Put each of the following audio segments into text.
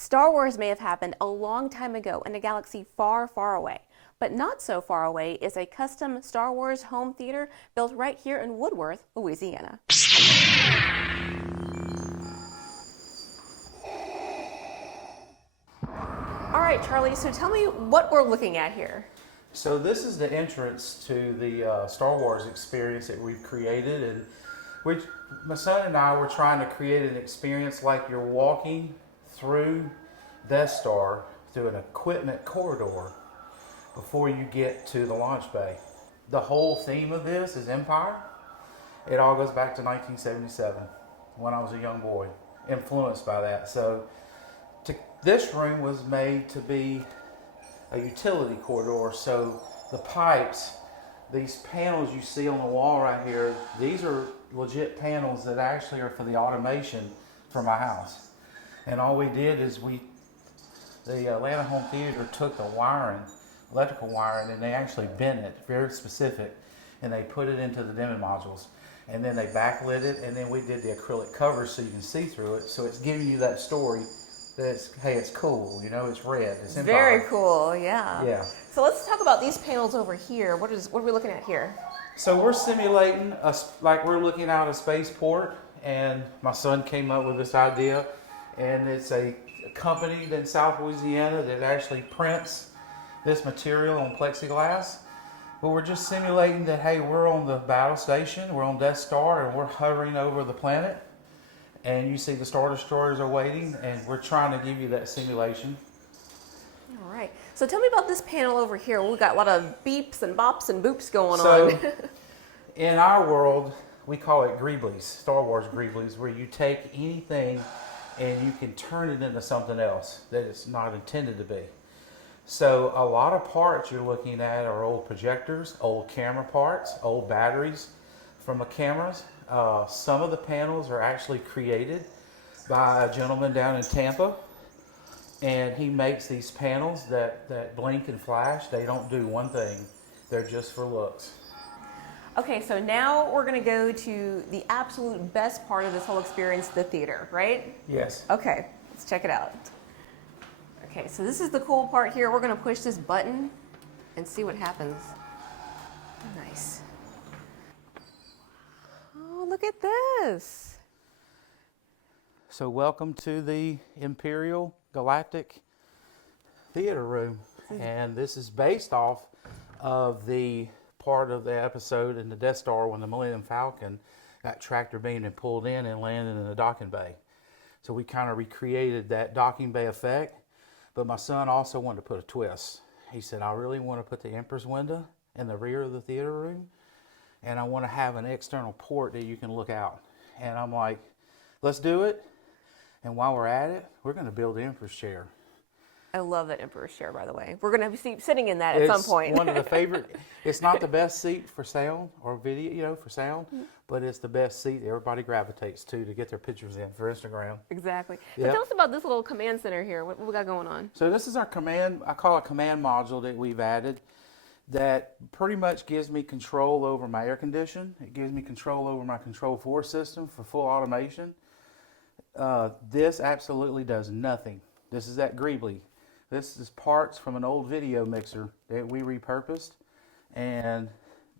Star Wars may have happened a long time ago in a galaxy far, far away. But not so far away is a custom Star Wars home theater built right here in Woodworth, Louisiana. All right, Charlie, so tell me what we're looking at here. So this is the entrance to the Star Wars experience that we've created, and my son and I were trying to create an experience like you're walking through Death Star through an equipment corridor before you get to the launch bay. The whole theme of this is Empire. It all goes back to 1977 when I was a young boy, influenced by that. So this room was made to be a utility corridor, so the pipes, these panels you see on the wall right here, these are legit panels that actually are for the automation for my house. And all we did is the Atlanta Home Theater took the wiring, electrical wiring, and they actually bent it, very specific, and they put it into the dimming modules. And then they backlit it, and then we did the acrylic covers so you can see through it, so it's giving you that story. Hey, it's cool, you know, it's red, it's Empire. Very cool, yeah. Yeah. So let's talk about these panels over here. What are we looking at here? So we're simulating, like we're looking out a spaceport, and my son came up with this idea, and it's a company in South Louisiana that actually prints this material on plexiglass. But we're just simulating that, hey, we're on the battle station, we're on Death Star, and we're hovering over the planet. And you see the Star Destroyers are waiting, and we're trying to give you that simulation. All right. So tell me about this panel over here. We've got a lot of beeps and bops and boops going So, on. in our world, we call it greeblies, Star Wars greeblies, where you take anything and you can turn it into something else that it's not intended to be. So a lot of parts you're looking at are old projectors, old camera parts, old batteries from the cameras. Some of the panels are actually created by a gentleman down in Tampa, and he makes these panels that blink and flash. They don't do one thing. They're just for looks. Okay, so now we're going to go to the absolute best part of this whole experience, the theater, right? Yes. Okay, let's check it out. Okay, so this is the cool part here. We're going to push this button and see what happens. Nice. Oh, look at this. So welcome to the Imperial Galactic Theater Room. And this is based off of the part of the episode in the Death Star when the Millennium Falcon got tractor beamed and pulled in and landed in the docking bay. So we kind of recreated that docking bay effect. But my son also wanted to put a twist. He said, I really want to put the Emperor's window in the rear of the theater room, and I want to have an external port that you can look out. And I'm like, let's do it. And while we're at it, we're going to build the Emperor's chair. I love that Emperor's chair, by the way. We're going to be sitting in that at some point. It's one of the favorite. It's not the best seat for sound or video, you know, for sound, but it's the best seat everybody gravitates to get their pictures in for Instagram. Exactly. So Yep. tell us about this little command center here. What we got going on? So this is our command, I call it command module that we've added that pretty much gives me control over my air condition. It gives me control over my control 4 system for full automation. This absolutely does nothing. This is that Greebly. This is parts from an old video mixer that we repurposed, and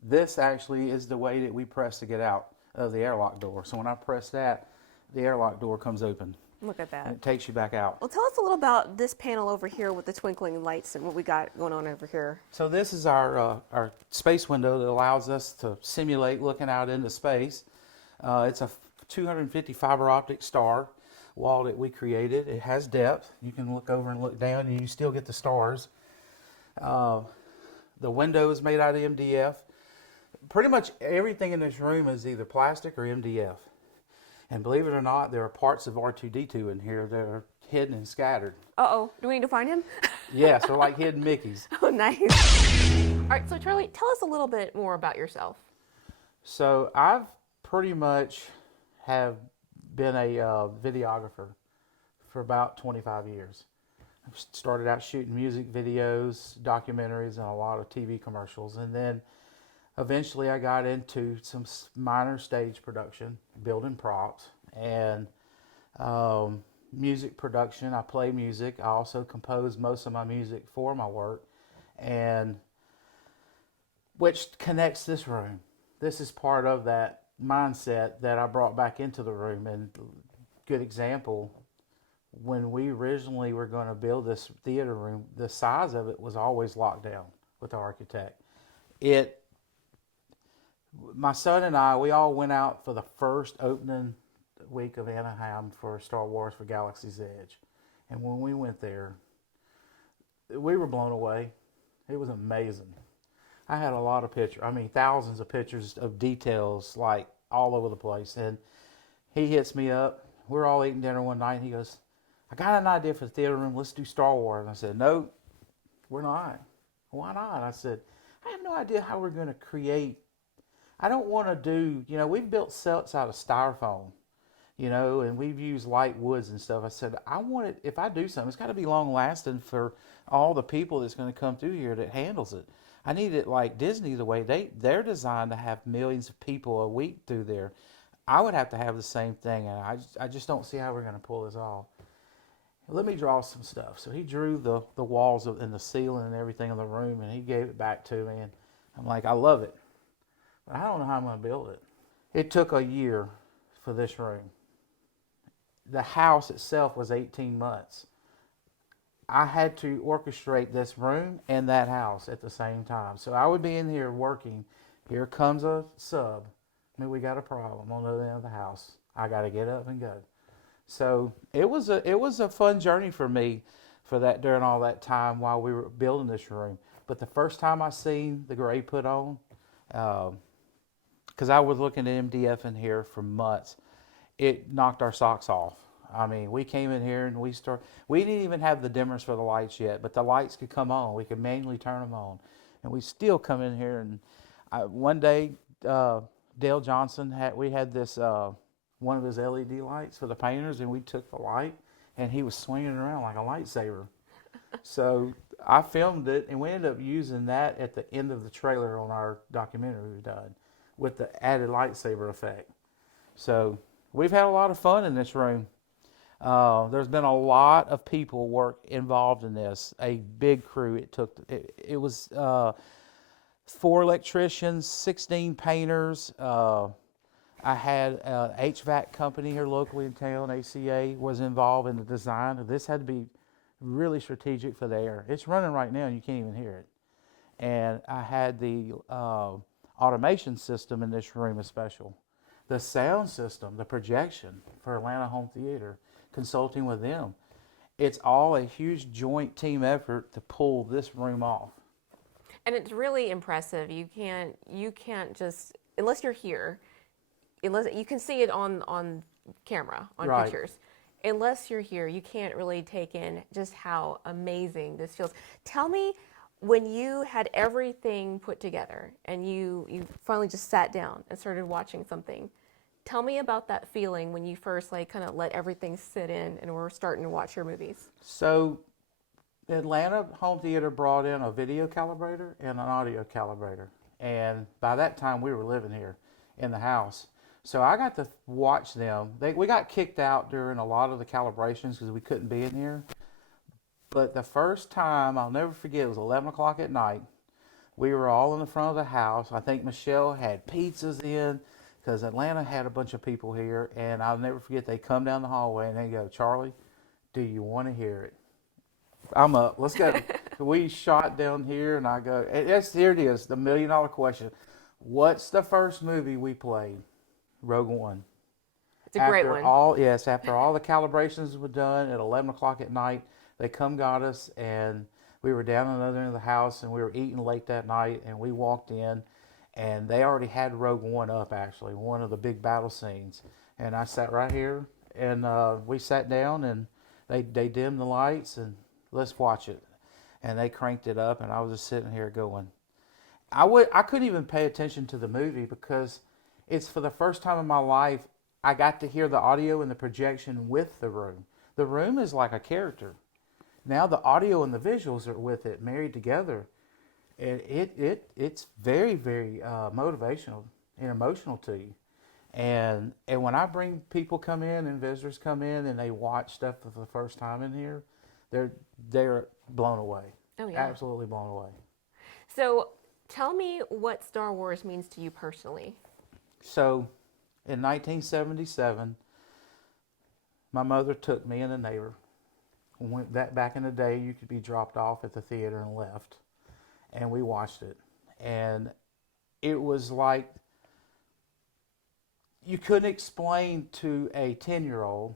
this actually is the way that we press to get out of the airlock door. So when I press that, the airlock door comes open. Look at that. And it takes you back out. Well, tell us a little about this panel over here with the twinkling lights and what we got going on over here. So this is our space window that allows us to simulate looking out into space. It's a 250 fiber optic star wall that we created. It has depth. You can look over and look down and you still get the stars. The window is made out of MDF. Pretty much everything in this room is either plastic or MDF. And believe it or not, there are parts of R2-D2 in here that are hidden and scattered. Uh-oh, do we need to find him? Yes, they're like hidden Mickeys. Oh, nice. All right, so Charlie, tell us a little bit more about yourself. So I've pretty much have been a videographer for about 25 years. I started out shooting music videos, documentaries, and a lot of TV commercials. And then eventually I got into some minor stage production, building props. And music production. I play music. I also compose most of my music for my work, and which connects this room. This is part of that mindset that I brought back into the room. And good example, when we originally were going to build this theater room, the size of it was always locked down with the architect. It, my son and I, we all went out for the first opening week of Anaheim for Star Wars for Galaxy's Edge. And when we went there, we were blown away. It was amazing. I had a lot of pictures. I mean, thousands of pictures of details, like all over the place. And he hits me up. We're all eating dinner one night. And he goes, "I got an idea for the theater room. Let's do Star Wars." And I said, "No, we're not." "Why not?" I said, "I have no idea how we're going to create. I don't want to do, we've built sets out of styrofoam, and we've used light woods and stuff." I said, "I want it, if I do something, it's got to be long lasting for all the people that's going to come through here that handles it. I need it like Disney, the way they're designed to have millions of people a week through there. I would have to have the same thing, and I just don't see how we're going to pull this off. Let me draw some stuff." So he drew the walls and the ceiling and everything in the room, and he gave it back to me. And I'm like, "I love it, but I don't know how I'm going to build it." It took a year for this room. The house itself was 18 months. I had to orchestrate this room and that house at the same time. So I would be in here working. Here comes a sub. I mean, we got a problem on the other end of the house. I got to get up and go. So it was a fun journey for me for that during all that time while we were building this room. But the first time I seen the gray put on, because I was looking at MDF in here for months, it knocked our socks off. I mean, we came in here and we didn't even have the dimmers for the lights yet, but the lights could come on. We could manually turn them on. And we still come in here, and one day, Dale Johnson we had this, one of his LED lights for the painters, and we took the light and he was swinging it around like a lightsaber. So I filmed it, and we ended up using that at the end of the trailer on our documentary we've done with the added lightsaber effect. So we've had a lot of fun in this room. There's been a lot of people involved in this. A big crew. It was 4 electricians, 16 painters. I had an HVAC company here locally in town. ACA was involved in the design. This had to be really strategic for the air. It's running right now and you can't even hear it. And I had the automation system in this room is special. The sound system, the projection for Atlanta Home Theater, consulting with them. It's all a huge joint team effort to pull this room off. And it's really impressive. You can't just, unless you're here, unless you can see it on camera, on Right. pictures. Unless you're here, you can't really take in just how amazing this feels. Tell me, when you had everything put together and you finally just sat down and started watching something, tell me about that feeling when you first kind of let everything sit in and we're starting to watch your movies. So Atlanta Home Theater brought in a video calibrator and an audio calibrator. And by that time we were living here in the house. So I got to watch them. We got kicked out during a lot of the calibrations because we couldn't be in here. But the first time, I'll never forget, it was 11 o'clock at night. We were all in the front of the house. I think Michelle had pizzas in because Atlanta had a bunch of people here. And I'll never forget, they come down the hallway and they go, "Charlie, do you want to hear it?" I'm up. Let's go. We shot down here and I go, here it is, the $1 million question. What's the first movie we played? Rogue One. It's a great one. After all the calibrations were done at 11 o'clock at night, they got us, and we were down on the other end of the house, and we were eating late that night, and we walked in, and they already had Rogue One up, actually, one of the big battle scenes. And I sat right here, and we sat down, and they dimmed the lights, and let's watch it. And they cranked it up, and I was just sitting here going, I couldn't even pay attention to the movie because it's for the first time in my life I got to hear the audio and the projection with the room. The room is like a character. Now the audio and the visuals are with it, married together. And it's very, very motivational and emotional to you. And when I bring people come in and visitors come in and they watch stuff for the first time in here, they're blown away. Oh, yeah. Absolutely blown away. So tell me what Star Wars means to you personally. So in 1977, my mother took me and a neighbor. Back in the day, you could be dropped off at the theater and left, and we watched it. And it was like you couldn't explain to a 10-year-old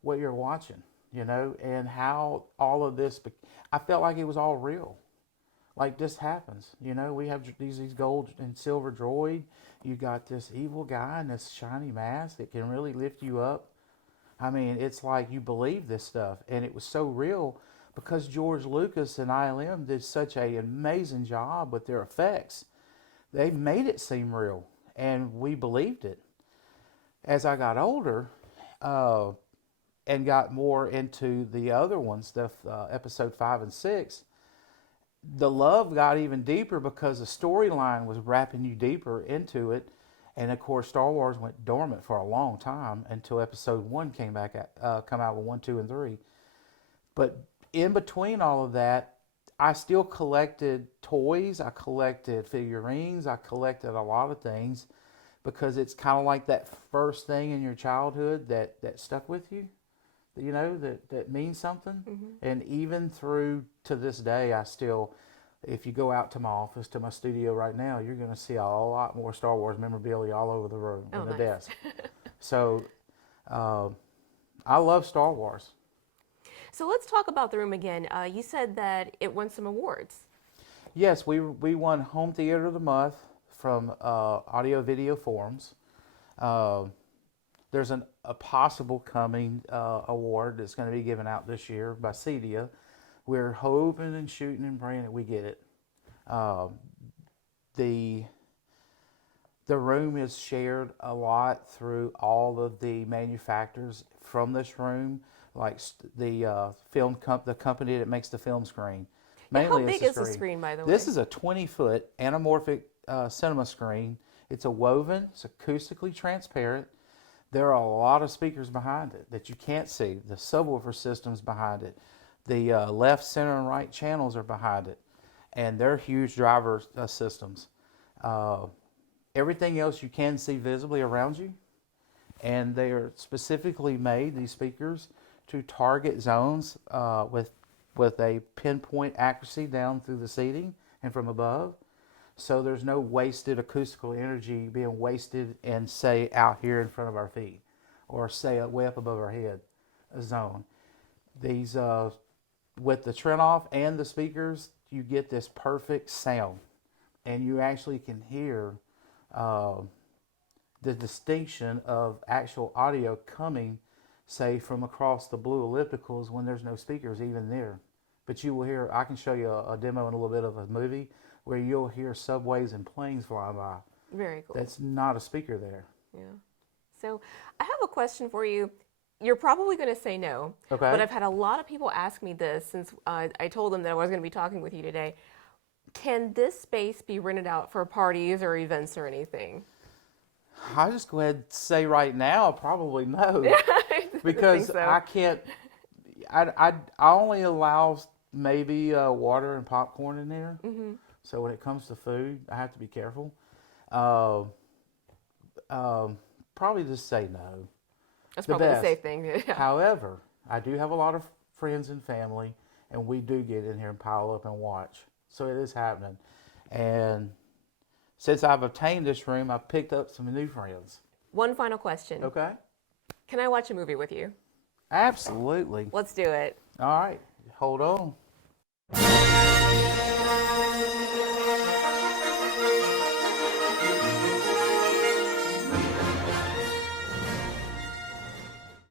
what you're watching, and how all of this, I felt like it was all real. Like this happens, we have these gold and silver droid. You got this evil guy in this shiny mask that can really lift you up. I mean, it's like you believe this stuff, and it was so real because George Lucas and ILM did such an amazing job with their effects. They made it seem real, and we believed it. As I got older and got more into the other ones, episode 5 and 6, the love got even deeper because the storyline was wrapping you deeper into it. And of course, Star Wars went dormant for a long time until episode 1 come out with 1, 2, and 3. But in between all of that, I still collected toys, I collected figurines, I collected a lot of things because it's kind of like that first thing in your childhood that stuck with you, that means something. Mm-hmm. And even through to this day, I still, if you go out to my office, to my studio right now, you're going to see a lot more Star Wars memorabilia all over the room in the desk. So I love Star Wars. So let's talk about the room again. You said that it won some awards. Yes, we won Home Theater of the Month from Audio Video Forums. There's a possible coming award that's going to be given out this year by CEDIA. We're hoping and shooting and praying that we get it. The room is shared a lot through all of the manufacturers from this room, like the company that makes the film screen. Mainly, how big is the screen, by the way? This is a 20-foot anamorphic cinema screen. It's a woven, it's acoustically transparent. There are a lot of speakers behind it that you can't see. The subwoofer system's behind it. The left, center, and right channels are behind it. And they're huge driver systems. Everything else you can see visibly around you. And they are specifically made, these speakers, to target zones with a pinpoint accuracy down through the seating and from above. So there's no wasted acoustical energy being wasted in, say, out here in front of our feet, or say way up above our head, a zone. These, with the turn-off and the speakers, you get this perfect sound, and you actually can hear the distinction of actual audio coming, say, from across the blue ellipticals when there's no speakers even there. But you will hear, I can show you a demo in a little bit of a movie where you'll hear subways and planes flying by. Very cool. That's not a speaker there. Yeah. So I have a question for you. You're probably going to say no. Okay. But I've had a lot of people ask me this since I told them that I was going to be talking with you today. Can this space be rented out for parties or events or anything? I'll just go ahead and say right now, probably no. Because I can't, I only allow maybe water and popcorn in there. Mm-hmm. So when it comes to food, I have to be careful. Probably just say no. That's probably the safe thing. Yeah. However, I do have a lot of friends and family, and we do get in here and pile up and watch. So it is happening. And since I've obtained this room, I've picked up some new friends. One final question. Okay. Can I watch a movie with you? Absolutely. Let's do it. All right. Hold on.